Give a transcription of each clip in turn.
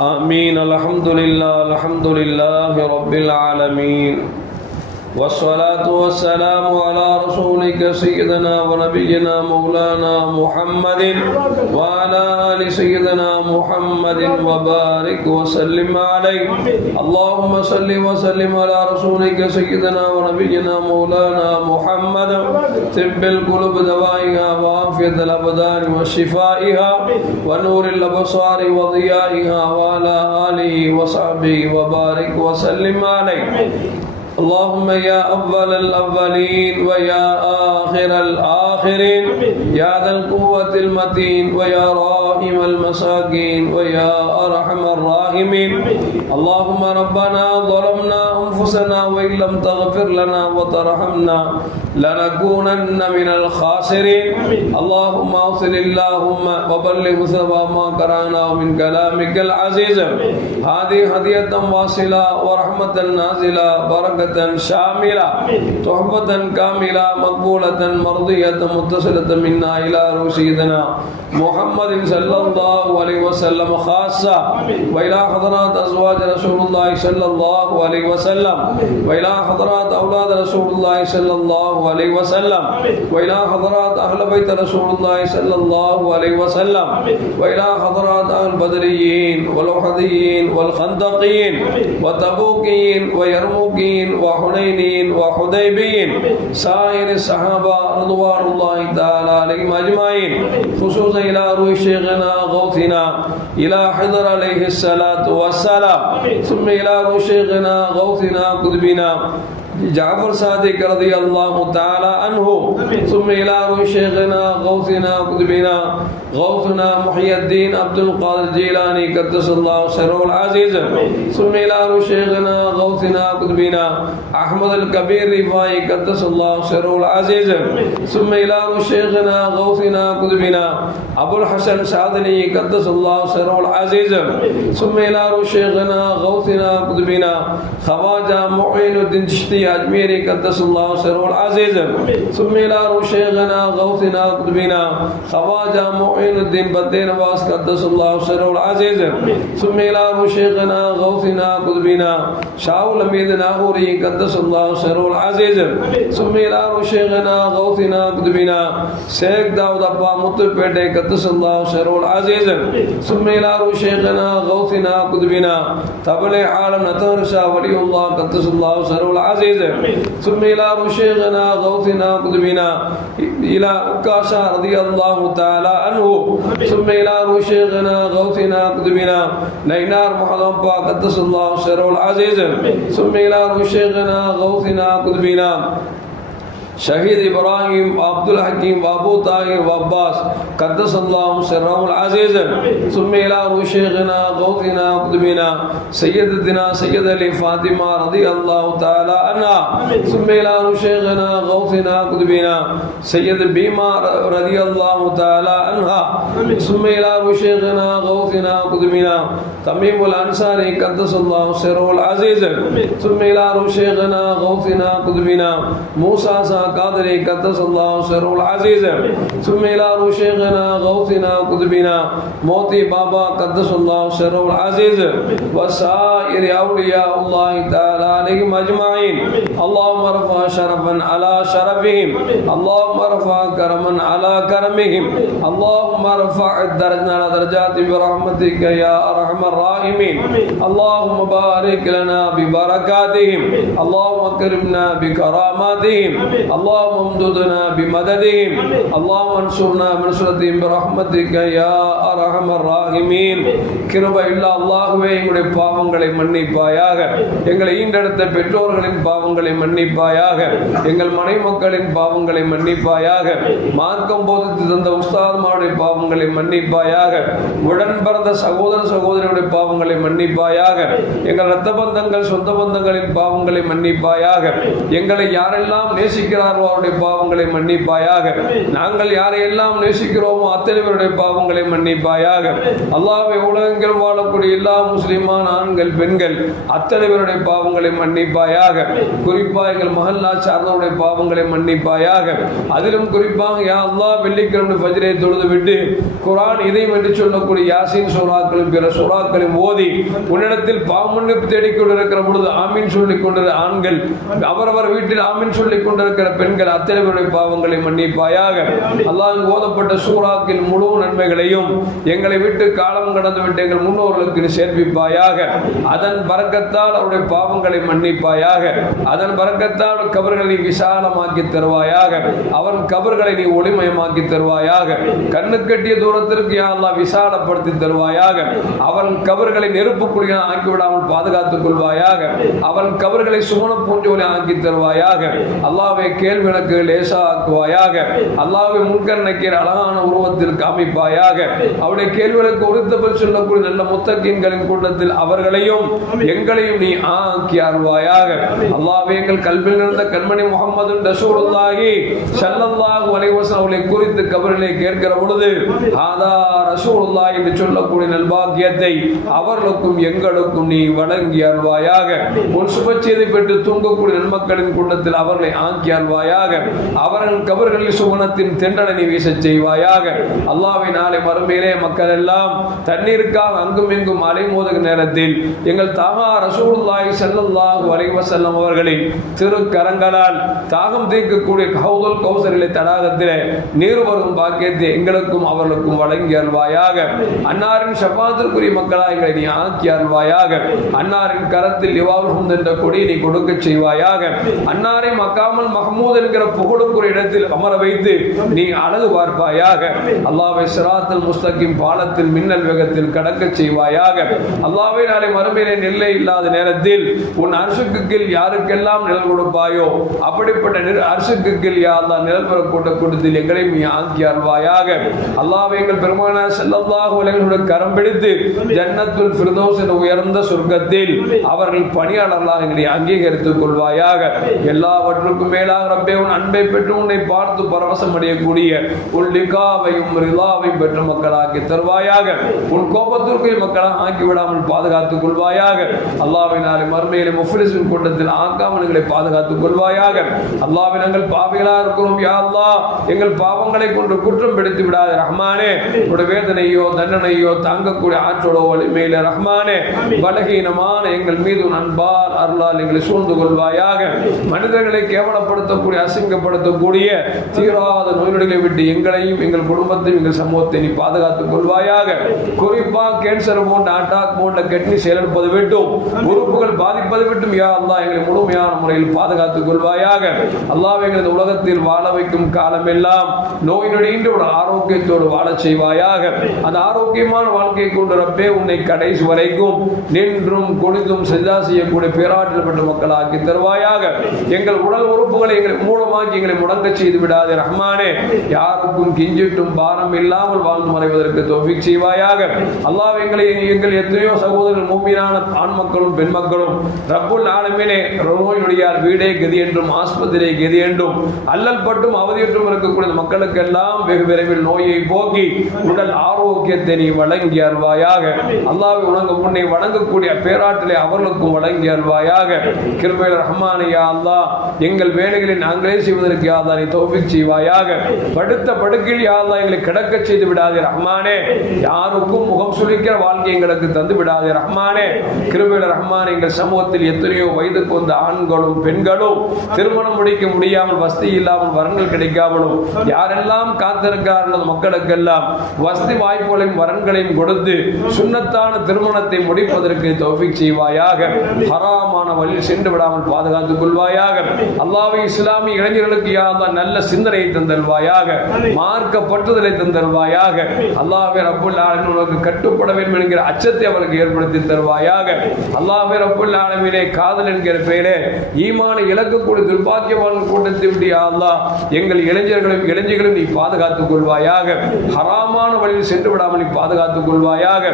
آمين. الحمد لله الحمد لله رب العالمين. والصلاة والسلام على رسولك سيدنا ونبينا مولانا محمد وعلى آل سيدنا محمد وبارك وسلم عليه. اللهم صل وسلم على رسولك سيدنا ونبينا مولانا محمد. طب القلوب دوائها وعافية الأبدان وشفائها ونور الأبصار وضيائها وعلى آله وصحبه وبارك وسلم عليه. اللهم يا أول الأولين ويا آخر الآخرين، يا ذا القوة المتين ويا راحم المساكين ويا أرحم الراحمين. اللهم ربنا ظلمنا أنفسنا وإن لم تغفر لنا وترحمنا لنكونن من الخاسرين. اللهم أوصل اللهم وبلغ سبا ما قرأنا من كلامك العزيز. هذه هدية واصلة ورحمة نازلة بركة شاملة. تحفة كاملة مقبولة مرضية متصلة منا إلى رشيدنا. محمد صلى الله عليه وسلم خاصة وإلى حضرات أزواج رسول الله صلى الله عليه وسلم وإلى حضرات أولاد رسول الله صلى الله عليه وسلم وإلى حضرات أهل بيت رسول الله صلى الله عليه وسلم وإلى حضرات أهل البدريين والأحديين والخندقين وتبوكين ويرموكين وحنينين وحديبين سائر الصحابة رضوان الله تعالى عليهم أجمعين خصوصا إلى روح شيخنا غوثنا إلى حضر عليه الصلاة والسلام. ثم إلى روح شيخنا غوثنا قطبنا. جی، جعفر صادق رضی اللہ تعالی عنہ ثم الى شیخنا غوثنا قدبنا غوثنا محی الدین عبد جیلانی قدس اللہ سر العزیز. ثم الى شیخنا غوثنا قدبنا احمد الكبیر رفائی قدس اللہ سر العزیز. ثم الى شیخنا غوثنا قدبنا ابو الحسن سعدنی قدس اللہ سر العزیز. ثم الى شیخنا غوثنا قدبنا خواجہ معین الدین چشتی احتياج میرے قدس اللہ سرور عزیز سمیلا رو شیخنا، غوثنا قدبینا خواجہ معین الدین بدین واس قدس اللہ سرور عزیز۔ سمیلا رو شیخنا، غوثنا قدبینا شاہو لمید ناغوری قدس اللہ سرور عزیز۔ سمیلا رو شیخنا، غوثنا قدبینا سیک داود ابا مطر پیٹے قدس اللہ سرور عزیز۔ سمیلا رو شیخنا، غوثنا قدبینا تبلے عالم نتر شاہ ولی اللہ قدس اللہ سرور عزیز۔ عزم ثم الى رشيغنا غوثنا قدمنا الى عكاشا رضي الله تعالى عنه ثم الى رشيغنا غوثنا قدمنا نينار محضم با قدس الله شر العزيز ثم الى رشيغنا غوثنا قدمنا شهيد إبراهيم وعبد الحكيم وأبو طاهر وعباس. قدس الله سرهم العزيز. ثم إلى شيخنا غوثنا قطبنا سيدتنا سيد علي فاطمة رضي الله تعالى عنها. ثم إلى شيخنا غوثنا قطبنا سيد بيما رضي الله تعالى عنها. ثم إلى شيخنا غوثنا قطبنا تميم الأنصاري قدس الله سره العزيز. ثم إلى شيخنا غوثنا قطبنا موسى قادر قدس اللہ سر العزیز سمیلا روشنا غوثنا قدبنا موتی بابا قدس اللہ سر العزیز وسائر اولیاء اللہ تعالی علیہم اجمعین۔ اللهم ارفع شرفا على شرفهم اللهم ارفع کرما على کرمهم اللهم ارفع درجنا درجات برحمتك يا ارحم الراحمين اللهم بارك لنا ببركاتهم اللهم اكرمنا بكراماتهم اللهم امددنا بمددهم اللهم انصرنا بنصرتهم برحمتك يا أرحم الراحمين கிருபை இல்லா அல்லாஹுவே எங்களுடைய பாவங்களை மன்னிப்பாயாக எங்களை ஈண்டெடுத்த பெற்றோர்களின் பாவங்களை மன்னிப்பாயாக எங்கள் மனை மக்களின் பாவங்களை மன்னிப்பாயாக மார்க்கம் போதித்து தந்த உஸ்தாத்மாருடைய பாவங்களை மன்னிப்பாயாக உடன் பிறந்த சகோதர சகோதரியுடைய பாவங்களை மன்னிப்பாயாக எங்கள் இரத்த பந்தங்கள் சொந்த பந்தங்களின் பாவங்களை மன்னிப்பாயாக எங்களை யாரெல்லாம் நேசிக்கிறார் இருக்கிறார்களோ பாவங்களை மன்னிப்பாயாக? நாங்கள் யாரையெல்லாம் நேசிக்கிறோமோ அத்தனை பேருடைய பாவங்களை மன்னிப்பாயாக. அல்லாவை உலகெங்கிலும் வாழக்கூடிய எல்லா முஸ்லிமான ஆண்கள் பெண்கள் அத்தனை பேருடைய பாவங்களை மன்னிப்பாயாக. குறிப்பாக எங்கள் மகல்லா சார்ந்தவருடைய பாவங்களை மன்னிப்பாயாக. அதிலும் குறிப்பாக யா அல்லா வெள்ளிக்கிழமை ஃபஜ்ரை தொழுது விட்டு குரான் இதயம் என்று சொல்லக்கூடிய யாசின் சூறாக்களும் பிற சூறாக்களையும் ஓதி உன்னிடத்தில் பாவமன்னிப்பு தேடிக் கொண்டிருக்கிற பொழுது ஆமீன் சொல்லிக் கொண்டிருக்கிற ஆண்கள் அவரவர் வீட்டில் ஆமீன் சொல்லிக் கொண்டிருக்கிற பெண்கள் அத்தனை பாவங்களை மன்னிப்பாயாக. அல்லாஹ் ஓதப்பட்ட சூறாக்கின் முழு நன்மைகளையும் எங்களை விட்டு காலம் கடந்து விட்டு எங்கள் முன்னோர்களுக்கு நீ சேர்ப்பிப்பாயாக. அதன் பறக்கத்தால் அவருடைய பாவங்களை மன்னிப்பாயாக. அதன் பறக்கத்தால் கபர்களை விசாலமாக்கி தருவாயாக. அவன் கபர்களை நீ ஒளிமயமாக்கி தருவாயாக. கண்ணு கட்டிய தூரத்திற்கு யா அல்லாஹ் விசாலப்படுத்தி தருவாயாக. அவன் கபர்களை நெருப்புக்குழியாக ஆக்கி விடாமல் பாதுகாத்துக் கொள்வாயாக. அவன் கபர்களை சுமண பூஞ்சோலை ஆக்கி தருவாயாக. அல்லாவே கேள்வி எனக்கு லேசா அல்லாவை முன்கண் நக்கீர் அழகான உருவத்தில் காமிப்பாயாக. அவருடைய கேள்விகளுக்கு உறுத்தப்பல் சொல்லக்கூடிய நல்ல முத்தகீன்களின் கூட்டத்தில் அவர்களையும் எங்களையும் நீ ஆக்கி அருள்வாயாக அல்லாவே எங்கள் கல்வியில் இருந்த கண்மணி முகமது ரசூலுல்லாஹி சல்லல்லாஹு அலைஹி வஸல்லம் அவர்களை குறித்து கபரிலே கேட்கிற பொழுது ஆதா ரசூலுல்லாஹி என்று சொல்லக்கூடிய நல்பாக்கியத்தை அவர்களுக்கும் எங்களுக்கும் நீ வழங்கி அருள்வாயாக உன் சுபச்செய்தி பெற்று தூங்கக்கூடிய நன்மக்களின் கூட்டத்தில் அவர்களை ஆக்கி செய்வாயாக. அவரன் கபர்களில் சுகுணத்தின் தென்றலை நீ வீசச் செய்வாயாக. அல்லாவை நாளை மறுமையிலே மக்கள் எல்லாம் தண்ணீருக்காக அங்கும் இங்கும் அலைமோதுகிற நேரத்தில் எங்கள் தாகா ரசூல்லாய் செல்லல்லாஹு வலைவசல்லம் அவர்களின் திருக்கரங்களால் தாகம் தீர்க்கக்கூடிய கௌதல் கௌசரிலே தடாகத்திலே நீர் வரும் பாக்கியத்தை எங்களுக்கும் அவர்களுக்கும் வழங்கி அல்வாயாக அன்னாரின் ஷபாத்திற்குரிய மக்களா எங்களை நீ ஆக்கி அல்வாயாக அன்னாரின் கரத்தில் இவாவும் என்ற கொடி நீ கொடுக்க செய்வாயாக. அன்னாரை மக்காமல் மஹமூத் என்கிற புகழுக்குரிய இடத்தில் அமர வைத்து நீ அழகு பார்ப்பாயாக. அல்லாவை சிராத்தில் முஸ்தகிம் பாலத்தில் மின்னல் வேகத்தில் கடக்க செய்வாயாக. அல்லாவை நாளை மறுமையிலே நெல்லை இல்லாத நேரத்தில் உன் அரசுக்கு கீழ் யாருக்கெல்லாம் நிழல் கொடுப்பாயோ அப்படிப்பட்ட அரசுக்கு கீழ் யா அல்லா நிழல் பெற கூட்ட கூட்டத்தில் எங்களையும் நீ ஆக்கி அருள்வாயாக. அல்லாவை எங்கள் பெருமான செல்லல்லாஹு அலைஹி கரம் பிடித்து ஜன்னத்துல் ஃபிர்தௌஸ் என்ற உயர்ந்த சொர்க்கத்தில் அவர்கள் பணியாளர்களாக எங்களை அங்கீகரித்துக் கொள்வாயாக. எல்லாவற்றுக்கும் மேலாக ரப்பே உன் அன்பை பெற்று உன்னை பார்த்து பரவசம் அடையக்கூடிய உன் லிகாவையும் ரிலாவையும் பெற்ற மக்களாக்கி தருவாயாக. உன் கோபத்திற்கு மக்களாக ஆக்கி விடாமல் பாதுகாத்துக் கொள்வாயாக. அல்லாவினாலே மறுமையிலே முஃபரிசின் கூட்டத்தில் ஆக்காமல்களை பாதுகாத்துக் கொள்வாயாக. அல்லாவி நாங்கள் பாவிகளாக இருக்கிறோம். யா அல்லா எங்கள் பாவங்களை கொண்டு குற்றம் பிடித்து விடாத ரஹ்மானே. உடைய வேதனையோ தண்டனையோ தாங்கக்கூடிய ஆற்றலோ வலிமையில ரஹ்மானே. பலகீனமான எங்கள் மீது உன் அன்பால் அருளால் எங்களை சூழ்ந்து கொள்வாயாக. மனிதர்களை கேவலப்படுத்த கேவலப்படுத்தக்கூடிய அசிங்கப்படுத்தக்கூடிய தீராத நோயினுடைய விட்டு எங்களையும் எங்கள் குடும்பத்தையும் எங்கள் சமூகத்தை நீ பாதுகாத்துக் கொள்வாயாக. குறிப்பா கேன்சர் போன்ற அட்டாக் போன்ற கெட்னி செயல்பது விட்டும் உறுப்புகள் பாதிப்பது விட்டும் யா அல்லா எங்களை முழுமையான முறையில் பாதுகாத்துக் கொள்வாயாக. அல்லாஹ் எங்களது உலகத்தில் வாழ வைக்கும் காலமெல்லாம் நோய் நொடியின்றி ஒரு ஆரோக்கியத்தோடு வாழ செய்வாயாக. அந்த ஆரோக்கியமான வாழ்க்கையை கொண்டு ரப்பே உன்னை கடைசி வரைக்கும் நின்றும் குனிந்தும் செஞ்சா செய்யக்கூடிய பேராற்றல் பெற்ற மக்களாக்கி தருவாயாக. எங்கள் உடல் உறுப்புகளை எங்களை மூலமாக்கி எங்களை முடங்க செய்து விடாதே ரஹ்மானே. யாருக்கும் கிஞ்சிட்டும் பாரம் இல்லாமல் வாழ்ந்து மறைவதற்கு தொஃபிக் செய்வாயாக. அல்லாஹ் எங்களை எங்கள் எத்தனையோ சகோதரர்கள் மூமியான ஆண் மக்களும் பெண் மக்களும் ரப்புல் ஆலமீனே நோயினுடையார் வீடே கதி என்றும் ஆஸ்பத்திரியை கதி என்றும் அல்லல் பட்டும் அவதியற்றும் இருக்கக்கூடிய மக்களுக்கு எல்லாம் வெகு விரைவில் நோயை போக்கி உடல் ஆரோக்கியத்தை நீ வழங்கி அருவாயாக அல்லாவை உணங்க உன்னை வணங்கக்கூடிய பேராற்றலை அவர்களுக்கும் வழங்கி அருவாயாக கிருமையில் ரஹ்மானியா அல்லாஹ் எங்கள் வேலைகளை நாங்களே செய்வதற்கு யா அல்லாஹ் நீ தௌஃபீக் செய்வாயாக? படுத்த படுக்கையில் யா எங்களை கிடக்க செய்து விடாதே ரஹ்மானே? யாருக்கும் முகம் சுழிக்கிற வாழ்க்கை எங்களுக்கு தந்து விடாதே ரஹ்மானே? கிருபையில் ரஹ்மான் எங்கள் சமூகத்தில் எத்தனையோ வயதுக்கு வந்த ஆண்களும் பெண்களும் திருமணம் முடிக்க முடியாமல் வசதி இல்லாமல் வரன்கள் கிடைக்காமலும் யாரெல்லாம் காத்திருக்கிறார்களோ மக்களுக்கெல்லாம் வசதி வாய்ப்புகளையும் வரன்களையும் கொடுத்து சுண்ணத்தான திருமணத்தை முடிப்பதற்கு தோஃபிக் செய்வாயாக. ஹராமான வழியில் சென்று விடாமல் பாதுகாத்துக் கொள்வாயாக. அல்லாவை இஸ்லாமிய இளைஞர்களுக்கு யா அல்லாஹ் நல்ல சிந்தனையை தந்தல்வாயாக மார்க்க பற்றுதலை தந்தல்வாயாக அல்லாஹ்வே ரப்புல் ஆலமீன் உனக்கு கட்டுப்பட வேண்டும் என்கிற அச்சத்தை அவருக்கு ஏற்படுத்தி தருவாயாக. அல்லாஹ்வே ரப்புல் ஆலமீனே காதல் என்கிற பெயரே ஈமானை இழக்கக்கூடிய துர்பாக்கியவான் கூட்டத்தை விட்டு யா அல்லாஹ் எங்கள் இளைஞர்களும் இளைஞர்களும் நீ பாதுகாத்துக் கொள்வாயாக. ஹராமான வழியில் சென்று விடாமல் நீ பாதுகாத்துக் கொள்வாயாக.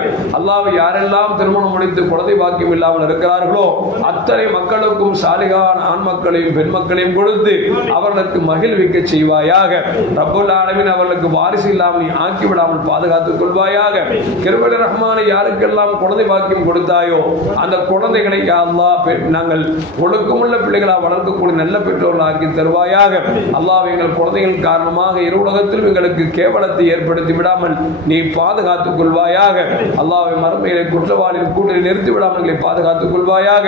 அல்லாஹ் யாரெல்லாம் திருமணம் முடித்து குழந்தை பாக்கியம் இல்லாமல் இருக்கிறார்களோ அத்தனை மக்களுக்கும் சாலிகான ஆண் மக்களையும் பெண் மக்களையும் கொடுத்து கொடுத்து அவர்களுக்கு மகிழ்விக்க செய்வாயாக. ரப்புல் ஆலமின் அவர்களுக்கு வாரிசு இல்லாமல் நீ ஆக்கி விடாமல் பாதுகாத்துக் கொள்வாயாக. கிருபல ரஹ்மானை யாருக்கெல்லாம் குழந்தை பாக்கியம் கொடுத்தாயோ அந்த குழந்தைகளை அல்லா நாங்கள் ஒழுக்கமுள்ள பிள்ளைகளாக வளர்க்கக்கூடிய நல்ல பெற்றோர்கள் ஆக்கி தருவாயாக. அல்லாஹ் எங்கள் குழந்தைகள் காரணமாக இரு உலகத்திலும் எங்களுக்கு கேவலத்தை ஏற்படுத்தி விடாமல் நீ பாதுகாத்துக் கொள்வாயாக. அல்லாவை மறுமையிலே குற்றவாளியின் கூட்டில் நிறுத்தி விடாமல் எங்களை பாதுகாத்துக் கொள்வாயாக.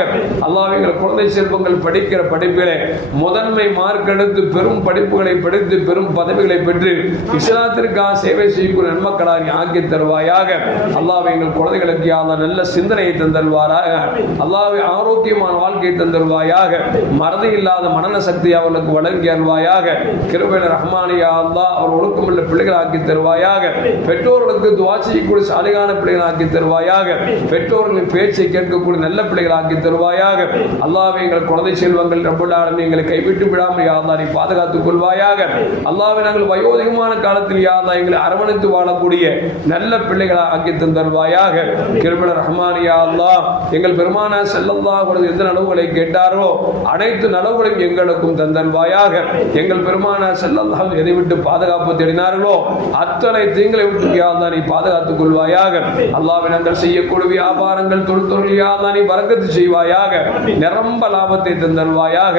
அல்லாஹ் எங்கள் குழந்தை செல்வங்கள் படிக்கிற படிப்பிலே முதன்மை மார்க் எடுத்து பெரும் படிப்புகளை படித்து பெரும் பதவிகளை பெற்று இஸ்லாத்திற்காக சேவை செய்யக்கூடிய நன்மக்களாக ஆக்கி தருவாயாக. அல்லாவை எங்கள் குழந்தைகளுக்கு யா நல்ல சிந்தனையை தந்தருவாராக அல்லாவை ஆரோக்கியமான வாழ்க்கையை தந்தருவாயாக மறதி இல்லாத மனன சக்தி அவர்களுக்கு வழங்கி அருவாயாக கிருபையில ரஹ்மானியா அல்லா அவர் ஒழுக்கமுள்ள பிள்ளைகளாக்கி தருவாயாக. பெற்றோர்களுக்கு துவா செய்யக்கூடிய சாலிகான பிள்ளைகளாக்கி தருவாயாக. பெற்றோர்களின் பேச்சை கேட்கக்கூடிய நல்ல பிள்ளைகளாக்கி தருவாயாக. அல்லாவை எங்கள் குழந்தை செல்வங்கள் ரொம்ப எங்களை கைவிட்டு விடாமல் யா நீ பாதுகாத்துக் கொள்வாயாக? அல்லாவை நாங்கள் வயோதிகமான காலத்தில் யா எங்களை அரவணைத்து வாழக்கூடிய நல்ல பிள்ளைகளை ஆக்கி தந்தருவாயாக கிருபல ரஹ்மானியா அல்லாஹ் எங்கள் பெருமான செல்லல்லா அவரது எந்த நலவுகளை கேட்டாரோ அனைத்து நலவுகளையும் எங்களுக்கும் தந்தல்வாயாக எங்கள் பெருமான செல்லல்லா எதை விட்டு பாதுகாப்பு தேடினார்களோ அத்தனை தீங்களை விட்டு யா நீ பாதுகாத்துக் கொள்வாயாக? அல்லாவை நாங்கள் செய்யக்கூடிய வியாபாரங்கள் தொழில் தொழில் அல்லாஹ் நீ வரக்கத்து செய்வாயாக? நிரம்ப லாபத்தை தந்தல்வாயாக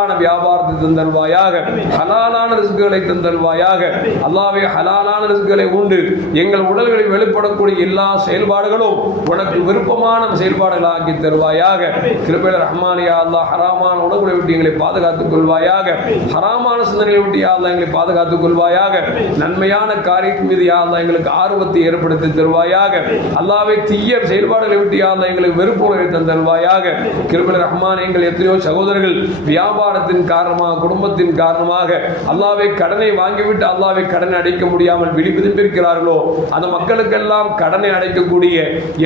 ஹலாலான வியாபாரத்தை தந்தல்வாயாக ஹலாலான ரிஸ்குகளை தந்தல்வாயாக அல்லாவே ஹலாலான ரிஸ்குகளை உண்டு. எங்கள் உடல்களில் வெளிப்படக்கூடிய எல்லா செயல்பாடுகளும் உனக்கு விருப்பமான செயல்பாடுகளை தருவாயாக. கிருபையில ரஹ்மானியா அல்லாஹ் ஹராமான உணவுகளை விட்டு எங்களை பாதுகாத்துக் கொள்வாயாக. ஹராமான சிந்தனைகளை விட்டு யா அல்லாஹ் எங்களை பாதுகாத்துக் கொள்வாயாக. நன்மையான காரியத்தின் மீது யா அல்லாஹ் எங்களுக்கு ஆர்வத்தை ஏற்படுத்தி தருவாயாக. அல்லாஹ்வை தீய செயல்பாடுகளை விட்டு யா அல்லாஹ் எங்களுக்கு வெறுப்புகளை தந்தருவாயாக கிருபையில ரஹ்மான் எங்கள் எத்தனையோ சகோதரர்கள் வியாபாரத்தின் காரணமாக குடும்பத்தின் காரணமாக அல்லாவே கடனை வாங்கிவிட்டு அல்லாவே கடனை அடைக்க முடியாமல் விழிப்பிருக்கிறார்களோ அந்த மக்களுக்கெல்லாம் கடனை அடைக்கக்கூடிய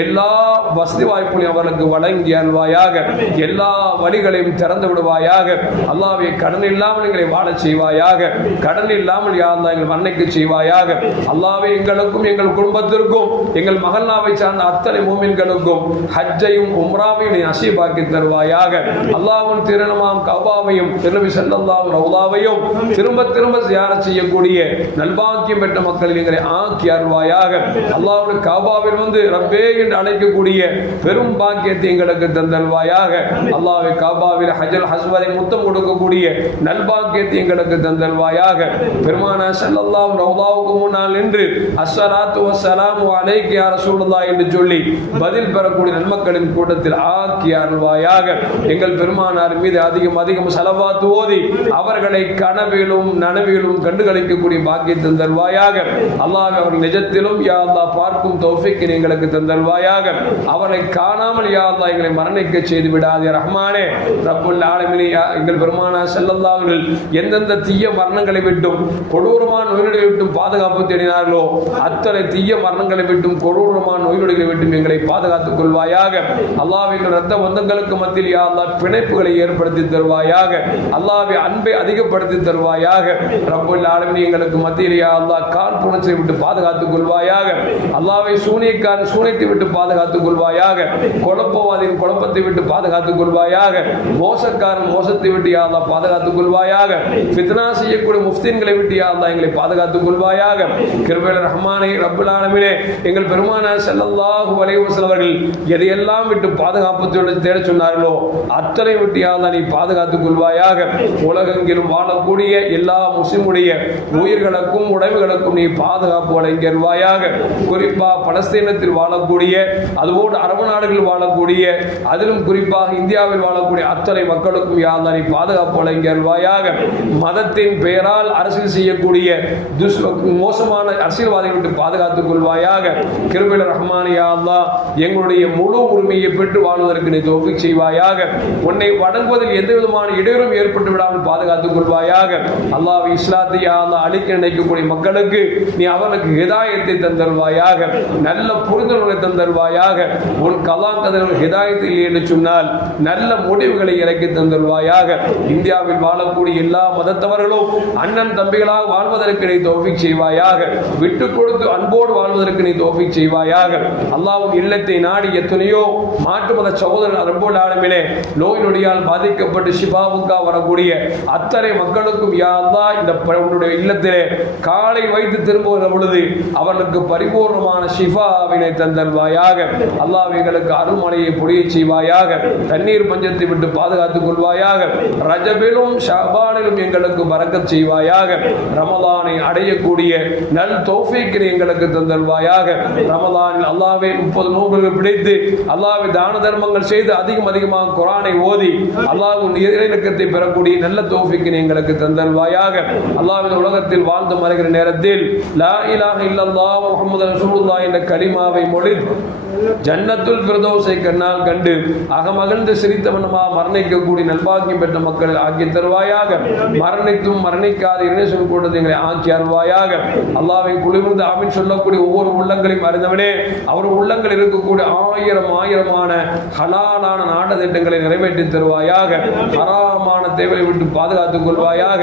எல்லா வசதி வாய்ப்புகளையும் அவர்களுக்கு வழங்கி அல்வாயாக எல்லா வழிகளையும் திறந்து விடுவாயாக அல்லாவே கடன் இல்லாமல் எங்களை வாழச் செய்வாயாக கடன் இல்லாமல் யா எங்கள் மன்னைக்கு செய்வாயாக அல்லாவே எங்களுக்கும் எங்கள் குடும்பத்திற்கும் எங்கள் மகல்லாவை சார்ந்த அத்தனை மூமின்களுக்கும் ஹஜ்ஜையும் உம்ராவையும் நீ நசீபாக்கி தருவாயாக அல்லாவும் திருநமாம் கபாவும் கபாவையும் திருநபி ஸல்லல்லாஹு ரவுலாவையும் திரும்ப திரும்ப தியானம் செய்யக்கூடிய நல்பாக்கியம் பெற்ற மக்கள் எங்களை ஆக்கி அருள்வாயாக. அல்லாவுடைய காபாவில் வந்து ரப்பே என்று அழைக்கக்கூடிய பெரும் பாக்கியத்தை எங்களுக்கு தந்தல்வாயாக அல்லாவை காபாவில் ஹஜல் ஹஸ்வரை முத்தம் கொடுக்கக்கூடிய நல்பாக்கியத்தை எங்களுக்கு தந்தல்வாயாக பெருமான ஸல்லல்லாஹு ரவுலாவுக்கு முன்னால் நின்று அஸ்ஸலாத்து வஸ்ஸலாமு அலைக்கு யா ரசூலுல்லாஹ் என்று சொல்லி பதில் பெறக்கூடிய நன்மக்களின் கூட்டத்தில் ஆக்கி அருள்வாயாக. எங்கள் பெருமானார் மீது அதிகம் அதிகம் செலவாத்து ஓதி அவர்களை கனவிலும் நனவிலும் கண்டுகளிக்கக்கூடிய பாக்கியம் தருவாயாக. அல்லாஹ் அவர் நிஜத்திலும் யா பார்க்கும் தௌஃபிக்கு எங்களுக்கு தந்தல்வாயாக அவரை காணாமல் யா எங்களை மரணிக்க செய்து விடாதே ரஹ்மானே. ரப்புல் ஆலமினி யா எங்கள் பெருமானா செல்லல்லாவர்கள் எந்தெந்த தீய மரணங்களை விட்டும் கொடூரமான நோயிலை விட்டும் பாதுகாப்பு தேடினார்களோ அத்தனை தீய மரணங்களை விட்டும் கொடூரமான நோய்களை விட்டும் எங்களை பாதுகாத்துக் கொள்வாயாக. அல்லாஹ் எங்கள் ரத்த பந்தங்களுக்கு மத்தியில் யா பிணைப்புகளை ஏற்படுத்தி தருவாயாக. தருவாயாக. அல்லாஹ்வை அன்பை அதிகப்படுத்தி தருவாயாக. ரப்புல் ஆலமீன் எங்களுக்கு மத்தியிலேயா அல்லாஹ் கால் புணர்ச்சியை விட்டு பாதுகாத்துக் கொள்வாயாக. அல்லாவை சூனியக்காரன் சூனியத்தை விட்டு பாதுகாத்துக் கொள்வாயாக. குழப்பவாதியின் குழப்பத்தை விட்டு பாதுகாத்துக் கொள்வாயாக. மோசக்காரன் மோசத்தை விட்டு யா அல்லா பாதுகாத்துக் கொள்வாயாக. ஃபித்னா செய்யக்கூடிய முஃப்தீன்களை விட்டு யா அல்லா எங்களை பாதுகாத்துக் கொள்வாயாக. கிருபையில ரஹ்மானே ரப்புல் ஆலமினே எங்கள் பெருமானார் செல்லல்லாஹு அலைஹி அவர்கள் எதையெல்லாம் விட்டு பாதுகாப்பு தேட சொன்னார்களோ அத்தனை விட்டு யா அல்லா நீ பாதுகாத்துக் கொள் கொள்வாயாக உலகெங்கிலும் வாழக்கூடிய எல்லா முஸ்லிமுடைய உயிர்களுக்கும் உடைமைகளுக்கும் நீ பாதுகாப்பு வழங்கி குறிப்பாக பலஸ்தீனத்தில் வாழக்கூடிய அதுபோன்று அரபு நாடுகளில் வாழக்கூடிய அதிலும் குறிப்பாக இந்தியாவில் வாழக்கூடிய அத்தனை மக்களுக்கும் யா நீ பாதுகாப்பு வழங்கி மதத்தின் பெயரால் அரசியல் செய்யக்கூடிய துஷ் மோசமான அரசியல்வாதிகள் விட்டு பாதுகாத்துக் கொள்வாயாக. கிருபையில ரஹ்மானியா அல்லாஹ் எங்களுடைய முழு உரிமையை பெற்று வாழ்வதற்கு நீ தோஃபிக் செய்வாயாக. உன்னை வணங்குவதில் எந்த விதமான இடையூறும் ஏற்பட்டு விடாமல் பாதுகாத்துக் கொள்வாயாக. அல்லாஹ் இஸ்லாத்தை அல்லாஹ் அழிக்க நினைக்கக்கூடிய மக்களுக்கு நீ அவர்களுக்கு ஹிதாயத்தை தந்தருவாயாக நல்ல புரிந்துணர்வை தந்தருவாயாக உன் கலாங்கதர்கள் ஹிதாயத்தில் இல்லை என்று சொன்னால் நல்ல முடிவுகளை இறக்கி தந்தருவாயாக இந்தியாவில் வாழக்கூடிய எல்லா மதத்தவர்களும் அண்ணன் தம்பிகளாக வாழ்வதற்கு நீ தோஃபிக் செய்வாயாக. விட்டு கொடுத்து அன்போடு வாழ்வதற்கு நீ தோஃபிக் செய்வாயாக. அல்லாஹ்வின் இல்லத்தை நாடி எத்தனையோ மாற்று மத சகோதரர் அன்போடு ஆலமிலே நோய் நொடியால் பாதிக்கப்பட்டு ஷிஃபாவை துவாவுக்கா வரக்கூடிய அத்தனை மக்களுக்கும் யா இந்த உன்னுடைய இல்லத்திலே காலை வைத்து திரும்புகிற பொழுது அவர்களுக்கு பரிபூர்ணமான ஷிஃபாவினை தந்தல்வாயாக. அல்லாஹ் எங்களுக்கு அருள்மலையை பொழிய செய்வாயாக. தண்ணீர் பஞ்சத்தை விட்டு பாதுகாத்துக் கொள்வாயாக. ரஜபிலும் ஷபானிலும் எங்களுக்கு பறக்கச் செய்வாயாக. ரமலானை அடையக்கூடிய நல் தௌஃபீக்கினை எங்களுக்கு தந்தல்வாயாக. ரமலானில் அல்லாவே முப்பது நூல்கள் பிடித்து அல்லாஹ்வை தான தர்மங்கள் செய்து அதிகம் அதிகமாக குரானை ஓதி அல்லாஹ்வின் இறக்கத்தை பெறக்கூடிய நல்ல தௌஃபீக்கினை எங்களுக்கு தந்தல்வாயாக. அல்லாஹ்வின் உலகத்தில் வாழ்ந்து மறைகிற நேரத்தில் லா இலாக இல்லல்லா முகமது ரசூலுல்லா என்ற கலிமாவை மொழி ஜன்னத்துல் பிரதோசை கண்ணால் கண்டு அகமகிழ்ந்து சிரித்தவனமா மரணிக்கக்கூடிய நல்பாக்கியம் பெற்ற மக்கள் ஆக்கி தருவாயாக. மரணித்தும் மரணிக்காத இணைசன் கூட்டத்தை எங்களை ஆக்கி அருவாயாக அல்லாவின் குளிர்ந்து அவன் சொல்லக்கூடிய ஒவ்வொரு உள்ளங்களையும் அறிந்தவனே அவர் உள்ளங்கள் இருக்கக்கூடிய ஆயிரம் ஆயிரமான ஹலாலான நாட திட்டங்களை நிறைவேற்றி தருவாயாக. ஹராமான தேவையை விட்டு பாதுகாத்துக் கொள்வாயாக.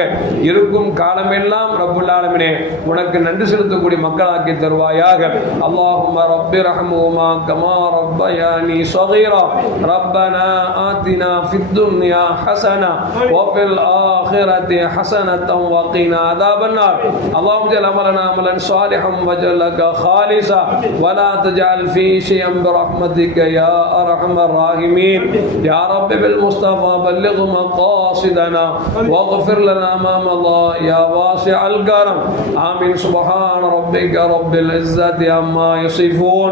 இருக்கும் காலமெல்லாம் ரபுல்லாலமினே உனக்கு நன்றி செலுத்தக்கூடிய மக்களாக்கி தருவாயாக. அல்லாஹும் ரப்பி ரஹமுமா كما ربياني صغيرا. ربنا آتنا في الدنيا حسنة وفي الآخرة حسنة وقنا عذاب النار. اللهم اجعل عملنا عملا صالحا واجعلك خالصا. ولا تجعل فيه شيئا برحمتك يا أرحم الراحمين. يا رب بالمصطفى بلغ مقاصدنا واغفر لنا ما مضى يا واسع الكرم. آمين. سبحان ربك رب العزة عما يصفون.